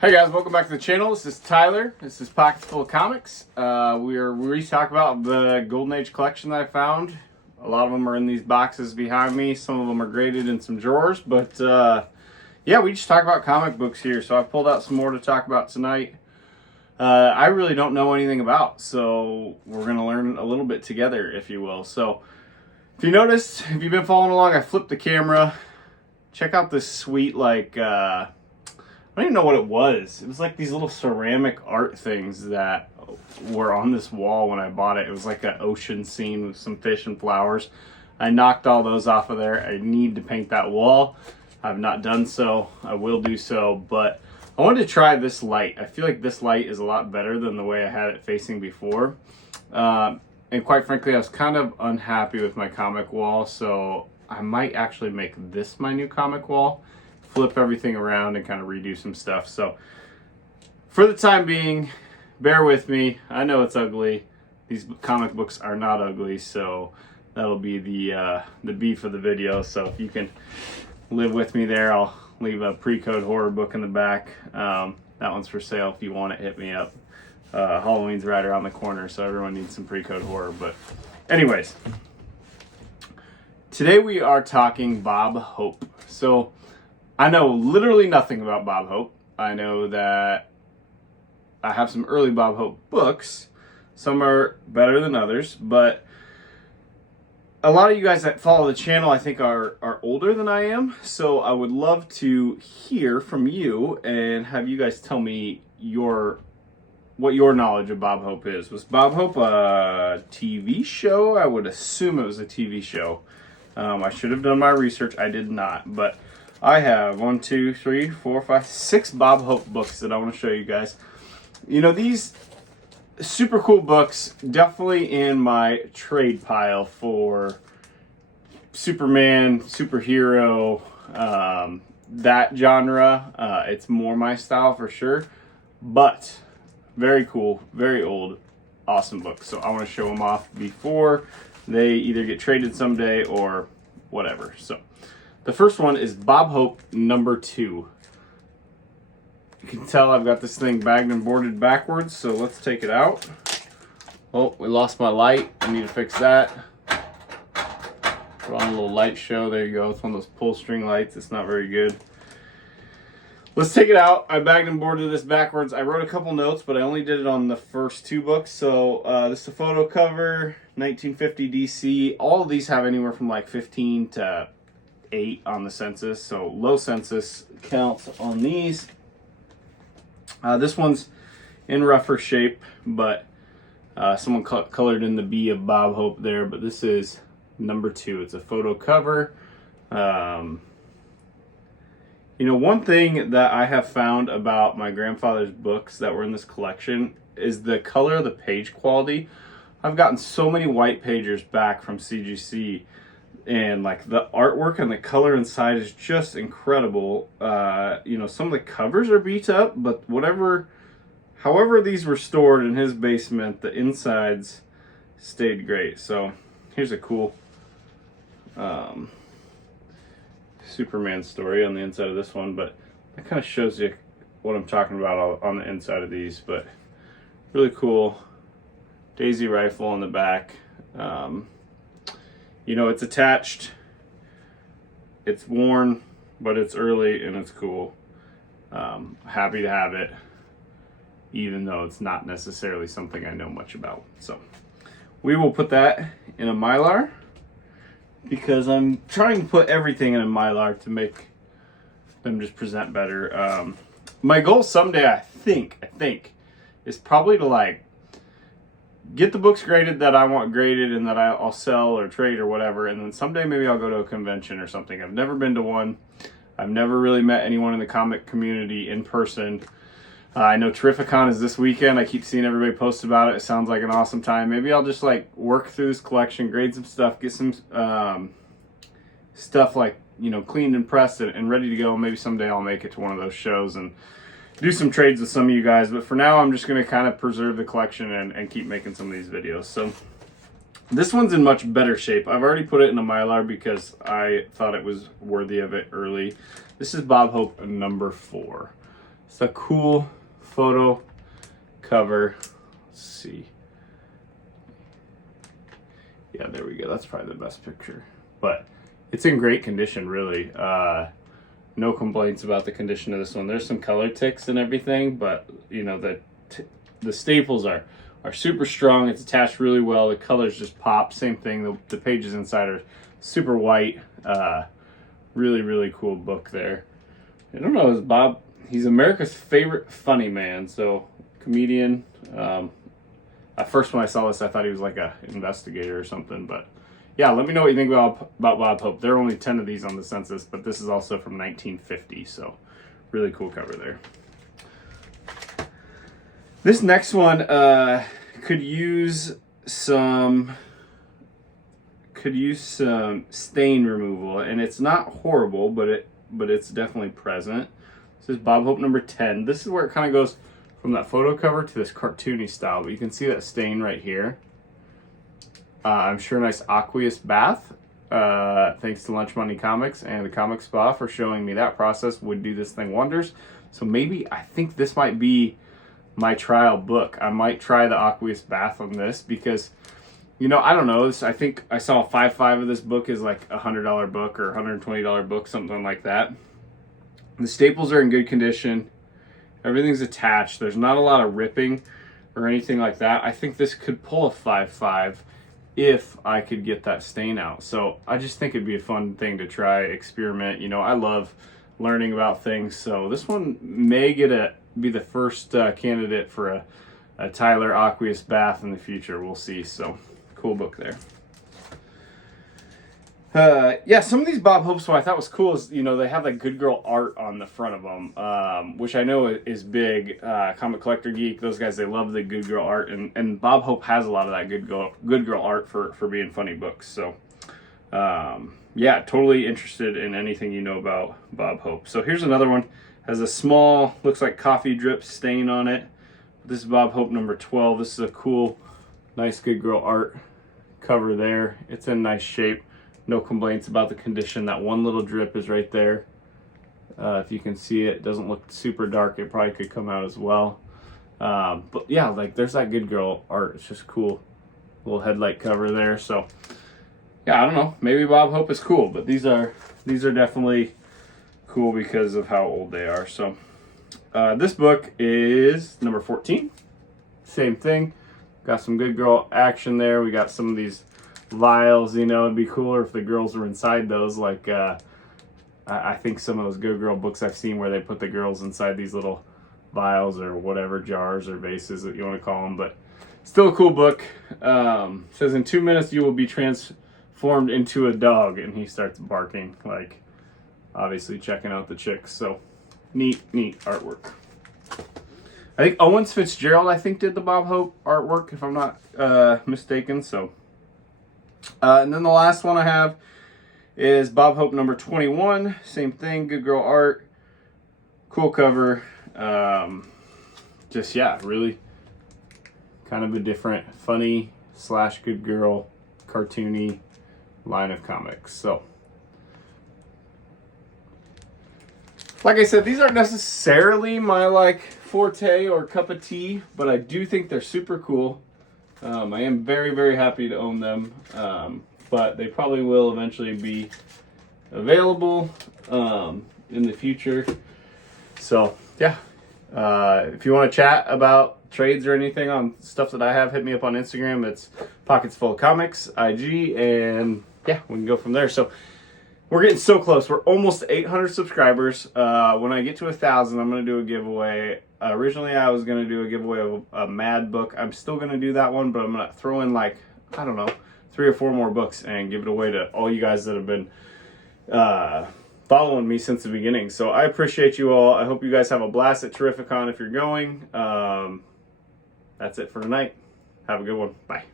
Hey guys, welcome back to the channel. This is Tyler. This is Pockets Full of Comics. We talk about the Golden Age collection that I found. A lot of them are in these boxes behind me. Some of them are graded in some drawers, but yeah, we just talk about comic books here. So I pulled out some more to talk about tonight. I really don't know anything about, so we're gonna learn a little bit together, if you will. So if you noticed, if you've been following along, I flipped the camera. Check out this sweet, I don't even know what it was. It was like these little ceramic art things that were on this wall when I bought it. It was like an ocean scene with some fish and flowers. I knocked all those off of there. I need to paint that wall. I've not done so. I will do so, but I wanted to try this light. I feel like this light is a lot better than the way I had it facing before. And quite frankly, I was kind of unhappy with my comic wall, so I might actually make this my new comic wall. Flip everything around and kind of redo some stuff. So for the time being, bear with me. I know it's ugly. These comic books are not ugly, so that'll be the beef of the video. So if you can live with me there, I'll leave a pre-code horror book in the back. That one's for sale. If you want it, hit me up. Halloween's right around the corner, so everyone needs some pre-code horror. But anyways, today we are talking Bob Hope. So I know literally nothing about Bob Hope. I know that I have some early Bob Hope books. Some are better than others, but a lot of you guys that follow the channel I think are older than I am. So I would love to hear from you and have you guys tell me what your knowledge of Bob Hope is. Was Bob Hope a TV show? I would assume it was a TV show. I should have done my research. I did not, but I have 6 Bob Hope books that I want to show you guys. You know, these super cool books, definitely in my trade pile for Superman, superhero, that genre. It's more my style for sure, but very cool, very old, awesome books. So I want to show them off before they either get traded someday or whatever. So the first one is Bob Hope #2. You can tell I've got this thing bagged and boarded backwards, so let's take it out. Oh, we lost my light. I need to fix that. Put on a little light show. There you go. It's one of those pull string lights. It's not very good. Let's take it out. I bagged and boarded this backwards. I wrote a couple notes, but I only did it on the first 2 books. So this is a photo cover, 1950 DC. All of these have anywhere from like 15 to 8 on the census, so low census counts on these. This one's in rougher shape, but someone colored in the B of Bob Hope there, but this is #2. It's a photo cover. You know, one thing that I have found about my grandfather's books that were in this collection is the color of the page quality. I've gotten so many white pagers back from CGC, and like the artwork and the color inside is just incredible. You know, some of the covers are beat up, but however these were stored in his basement, the insides stayed great. So here's a cool Superman story on the inside of this one, but that kind of shows you what I'm talking about on the inside of these. But really cool Daisy rifle on the back. You know, it's attached, it's worn, but it's early and it's cool. Happy to have it, even though it's not necessarily something I know much about. So we will put that in a Mylar, because I'm trying to put everything in a Mylar to make them just present better. My goal someday, I think, is probably to like get the books graded that I want graded and that I'll sell or trade or whatever, and then someday maybe I'll go to a convention or something. I've never been to one. I've never really met anyone in the comic community in person. I know Terrificon is this weekend. I keep seeing everybody post about it. It sounds like an awesome time. Maybe I'll just like work through this collection, grade some stuff, get some stuff like, you know, cleaned and pressed and ready to go. Maybe someday I'll make it to one of those shows and do some trades with some of you guys, but for now I'm just going to kind of preserve the collection and keep making some of these videos. So this one's in much better shape. I've already put it in a Mylar because I thought it was worthy of it early. This is Bob Hope #4. It's a cool photo cover. Let's see. Yeah, there we go. That's probably the best picture. But it's in great condition, really. No complaints about the condition of this one. There's some color ticks and everything, but you know, the staples are super strong. It's attached really well. The colors just pop. Same thing. The pages inside are super white. Really, really cool book there. I don't know, is Bob, he's America's favorite funny man. So comedian. At first when I saw this, I thought he was like a investigator or something, but yeah, let me know what you think about Bob Hope. There are only 10 of these on the census, but this is also from 1950, so really cool cover there. This next one could use some stain removal, and it's not horrible, but it's definitely present. This is Bob Hope number 10. This is where it kind of goes from that photo cover to this cartoony style, but you can see that stain right here. I'm sure a nice aqueous bath, thanks to Lunch Money Comics and the Comic Spa for showing me that process would do this thing wonders. So maybe, I think this might be my trial book. I might try the aqueous bath on this because, you know, I don't know. I think I saw 5.5 of this book is like a $100 book or $120 book, something like that. The staples are in good condition. Everything's attached. There's not a lot of ripping or anything like that. I think this could pull a 5.5 if I could get that stain out. So I just think it'd be a fun thing to try, experiment. You know, I love learning about things. So this one may be the first candidate for a Tyler aqueous bath in the future. We'll see. So cool book there. Yeah, some of these Bob Hopes, what I thought was cool is, you know, they have like Good Girl art on the front of them, which I know is big. Comic Collector Geek, those guys, they love the Good Girl art, and Bob Hope has a lot of that Good Girl art for being funny books. So, yeah, totally interested in anything you know about Bob Hope. So here's another one. Has a small, looks like coffee drip stain on it. This is Bob Hope number 12. This is a cool, nice Good Girl art cover there. It's in nice shape. No complaints about the condition. That one little drip is right there. If you can see it, it doesn't look super dark. It probably could come out as well. But yeah, like there's that Good Girl art. It's just cool. Little headlight cover there. So yeah, I don't know. Maybe Bob Hope is cool, but these are definitely cool because of how old they are. So this book is number 14. Same thing. Got some Good Girl action there. We got some of these vials, you know. It'd be cooler if the girls were inside those, like I think some of those Good Girl books I've seen where they put the girls inside these little vials or whatever, jars or vases that you want to call them, but still a cool book. Says in 2 minutes you will be transformed into a dog, and he starts barking, like obviously checking out the chicks. So neat artwork. I think Owens Fitzgerald, did the Bob Hope artwork, if I'm not mistaken. So and then the last one I have is Bob Hope number 21. Same thing, Good Girl art, cool cover. Just, yeah, really kind of a different funny / Good Girl cartoony line of comics. So like I said, these aren't necessarily my like forte or cup of tea, but I do think they're super cool. I am very, very happy to own them, but they probably will eventually be available in the future. So, yeah, if you want to chat about trades or anything on stuff that I have, hit me up on Instagram. It's Pockets Full of Comics, IG, and yeah, we can go from there. So, we're getting so close. We're almost 800 subscribers. When I get to 1,000, I'm going to do a giveaway. Originally, I was going to do a giveaway of a Mad book. I'm still going to do that one, but I'm going to throw in, like, I don't know, 3 or 4 more books and give it away to all you guys that have been following me since the beginning. So I appreciate you all. I hope you guys have a blast at Terrificon if you're going. That's it for tonight. Have a good one. Bye.